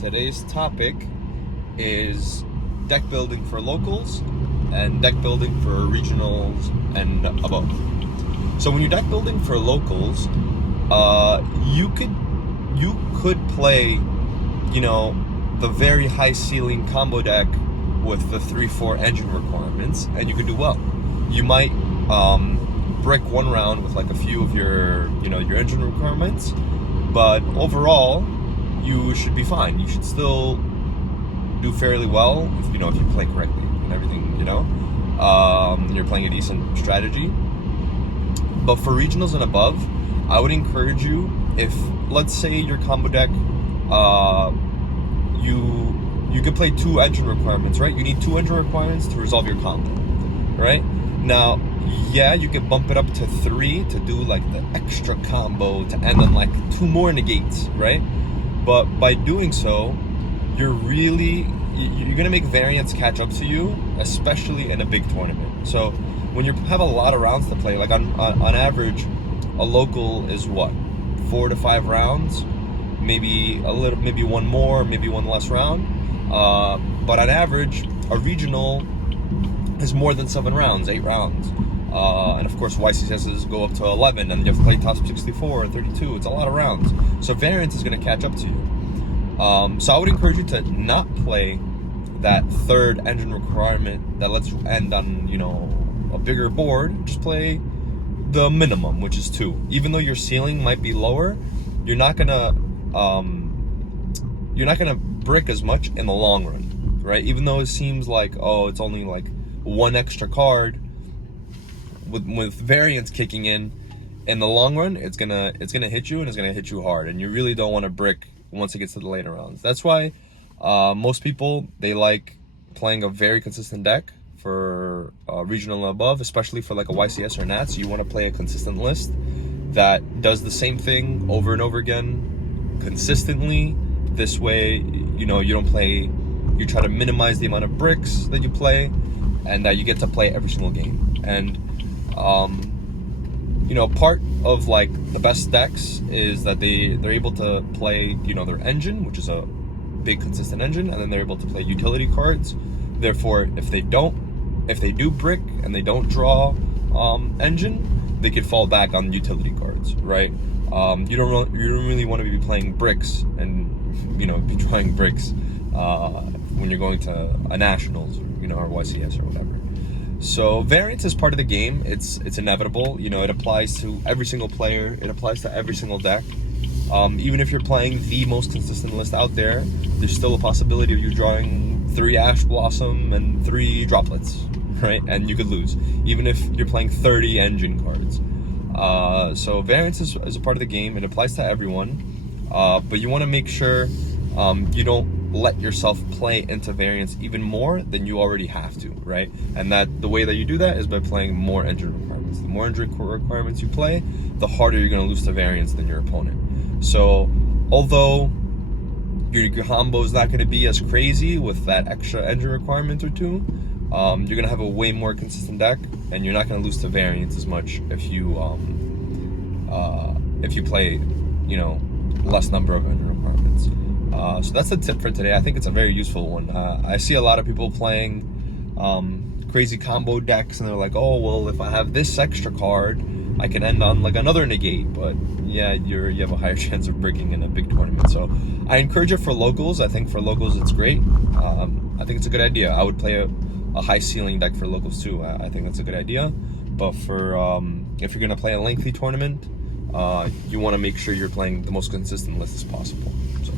Today's topic is deck building for locals and deck building for regionals and above. So when you're deck building for locals, you could play, the very high ceiling combo deck with the 3-4 engine requirements, and you could do well. You might brick one round with like a few of your engine requirements, but overall you should be fine. You should still do fairly well if you play correctly and everything. You're playing a decent strategy. But for regionals and above, I would encourage you, if let's say your combo deck, you could play 2 engine requirements, right? You need 2 engine requirements to resolve your combo, right? Now, yeah, you could bump it up to 3 to do like the extra combo to end on like 2 more negates, right? But by doing so, you're gonna make variance catch up to you, especially in a big tournament. So when you have a lot of rounds to play, like on average, a local is what, 4 to 5 rounds, maybe one more, maybe one less round. But on average, a regional is more than 7 rounds, 8 rounds. And of course, YCSs go up to 11, and you have to play top 64 and 32. It's a lot of rounds. So variance is going to catch up to you. So I would encourage you to not play that 3rd engine requirement that lets you end on, a bigger board. Just play the minimum, which is 2. Even though your ceiling might be lower, you're not gonna brick as much in the long run, right? Even though it seems like, it's only like 1 extra card, with variance kicking in the long run, it's gonna hit you, and it's gonna hit you hard, and you really don't want to brick once it gets to the later rounds. That's why most people, they like playing a very consistent deck for regional and above, especially for like a YCS or Nats. You want to play a consistent list that does the same thing over and over again consistently. This way, you don't play, you try to minimize the amount of bricks that you play, and that you get to play every single game. And part of like the best decks is that they're able to play their engine, which is a big consistent engine, and then they're able to play utility cards. Therefore, if they do brick and they don't draw engine, they could fall back on utility cards, right? You don't really want to be playing bricks and be drawing bricks when you're going to a nationals or YCS or whatever. So variance is part of the game. It's inevitable. It applies to every single player. It applies to every single deck. Even if you're playing the most consistent list out there, there's still a possibility of you drawing 3 Ash Blossom and 3 droplets, right? And you could lose, even if you're playing 30 engine cards. So variance is a part of the game. It applies to everyone, but you want to make sure you don't let yourself play into variance even more than you already have to, right? And that the way that you do that is by playing more engine requirements. The more engine requirements you play, the harder you're going to lose to variance than your opponent. So although your combo is not going to be as crazy with that extra engine requirement or 2, you're going to have a way more consistent deck, and you're not going to lose to variance as much if you play less number of engine requirements. So that's the tip for today. I think it's a very useful one. I see a lot of people playing crazy combo decks, and they're like, oh, well, if I have this extra card, I can end on like another negate. But yeah, you have a higher chance of breaking in a big tournament. So I encourage it for locals. I think for locals it's great. I think it's a good idea. I would play a high ceiling deck for locals too. I think that's a good idea. But for if you're gonna play a lengthy tournament, you want to make sure you're playing the most consistent list as possible. So